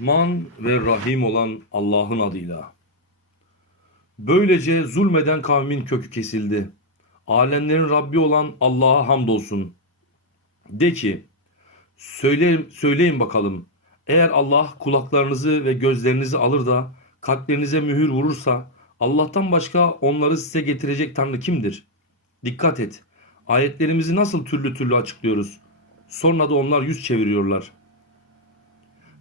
Rahman ve Rahim olan Allah'ın adıyla. Böylece zulmeden kavmin kökü kesildi. Alemlerin Rabbi olan Allah'a hamdolsun. De ki, söyle, söyleyin bakalım, eğer Allah kulaklarınızı ve gözlerinizi alır da kalplerinize mühür vurursa, Allah'tan başka onları size getirecek Tanrı kimdir? Dikkat et, ayetlerimizi nasıl türlü türlü açıklıyoruz. Sonra da onlar yüz çeviriyorlar.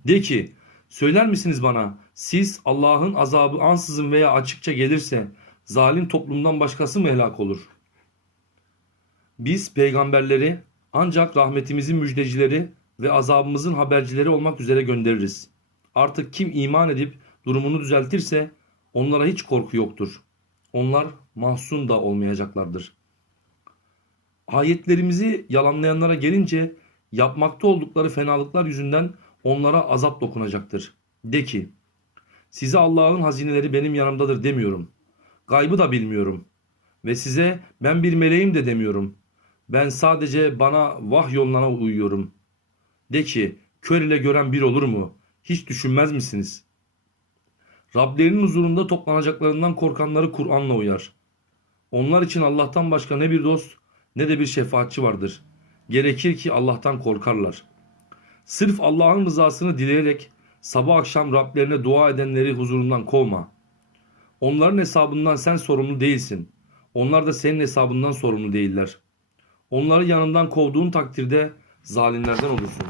De ki, söyler misiniz bana, siz Allah'ın azabı ansızın veya açıkça gelirse, zalim toplumdan başkası mı helak olur? Biz peygamberleri ancak rahmetimizin müjdecileri ve azabımızın habercileri olmak üzere göndeririz. Artık kim iman edip durumunu düzeltirse onlara hiç korku yoktur. Onlar mahzun da olmayacaklardır. Ayetlerimizi yalanlayanlara gelince yapmakta oldukları fenalıklar yüzünden onlara azap dokunacaktır. De ki, size Allah'ın hazineleri benim yanımdadır demiyorum. Gaybı da bilmiyorum. Ve size ben bir meleğim de demiyorum. Ben sadece bana vahyolunana uyuyorum. De ki, kör ile gören bir olur mu? Hiç düşünmez misiniz? Rablerinin huzurunda toplanacaklarından korkanları Kur'an'la uyar. Onlar için Allah'tan başka ne bir dost ne de bir şefaatçi vardır. Gerekir ki Allah'tan korkarlar. Sırf Allah'ın rızasını dileyerek sabah akşam Rablerine dua edenleri huzurundan kovma. Onların hesabından sen sorumlu değilsin. Onlar da senin hesabından sorumlu değiller. Onları yanından kovduğun takdirde zalimlerden olursun.